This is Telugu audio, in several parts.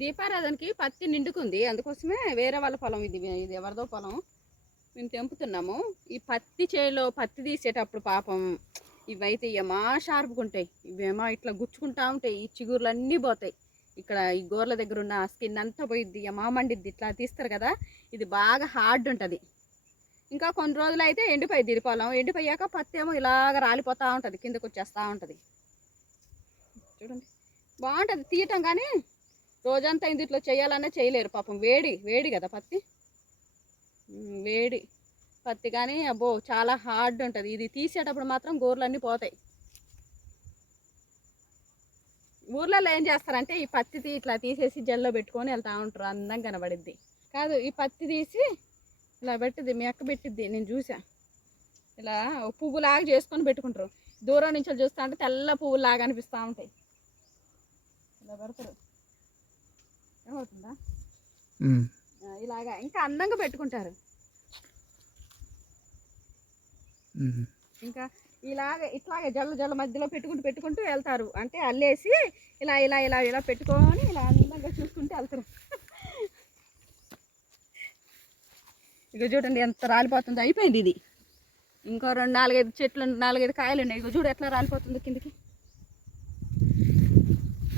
దీపారాధనకి పత్తి నిండుకుంది, అందుకోసమే వేరే వాళ్ళ పొలం ఇది. ఇది ఎవరిదో పొలం, మేము తెంపుతున్నాము. ఈ పత్తి చేలో పత్తి తీసేటప్పుడు పాపం ఇవైతే ఏమా షార్ప్గా ఉంటాయి, ఇవేమో ఇట్లా గుచ్చుకుంటా ఉంటాయి, ఈ చిగుర్లు అన్నీ పోతాయి. ఇక్కడ ఈ గోర్ల దగ్గర ఉన్న స్కిన్ అంతా పోయిద్ది, ఏమా మండిద్ది. ఇట్లా తీస్తారు కదా, ఇది బాగా హార్డ్ ఉంటుంది. ఇంకా కొన్ని రోజులు అయితే ఎండిపోయిద్ది ఇది పొలం. ఎండిపోయాక పత్తి ఏమో ఇలాగ రాలిపోతూ ఉంటుంది, కిందకు వచ్చేస్తూ ఉంటుంది. చూడండి బాగుంటుంది తీయటం, కానీ రోజంతా ఇందులో చేయాలన్నా చేయలేరు పాపం. వేడి వేడి కదా పత్తి, వేడి పత్తి. కానీ అబ్బో చాలా హార్డ్ ఉంటుంది. ఇది తీసేటప్పుడు మాత్రం గోర్లన్నీ పోతాయి. ఊర్లలో ఏం చేస్తారంటే ఈ పత్తి ఇట్లా తీసేసి జల్లో పెట్టుకొని వెళ్తూ ఉంటారు, అందంగా కనబడిద్ది. కాదు, ఈ పత్తి తీసి ఇలా పెట్టిద్ది, మీ అక్క పెట్టిద్ది, నేను చూసా. ఇలా పువ్వులాగా చేసుకొని పెట్టుకుంటారు. దూరం నుంచి చూస్తూ ఉంటే తెల్ల పువ్వులాగా అనిపిస్తూ ఉంటాయి. ఇలా పెడతారు, ఏమవుతుందా ఇలాగా ఇంకా అందంగా పెట్టుకుంటారు. ఇంకా ఇట్లాగే జల్ల మధ్యలో పెట్టుకుంటూ వెళ్తారు. అంటే అల్లేసి ఇలా ఇలా ఇలా ఇలా పెట్టుకొని ఇలా అందంగా చూసుకుంటూ వెళ్తారు. ఇక చూడండి ఎంత రాలిపోతుందో. అయిపోయింది ఇది, ఇంకో 4-5 చెట్లు, 4-5 కాయలు ఉన్నాయి. ఇక చూడు ఎట్లా రాలిపోతుందో కిందికి,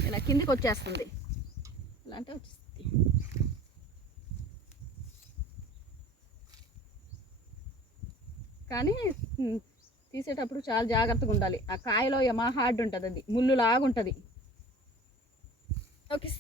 ఇలా కిందికి వచ్చేస్తుంది. ఇలా అంటే వచ్చేస్తుంది. కానీ తీసేటప్పుడు చాలా జాగ్రత్తగా ఉండాలి. ఆ కాయలో ఏమా హార్డ్ ఉంటుంది, అది ముళ్ళు లాగా ఉంటుంది. ఓకే.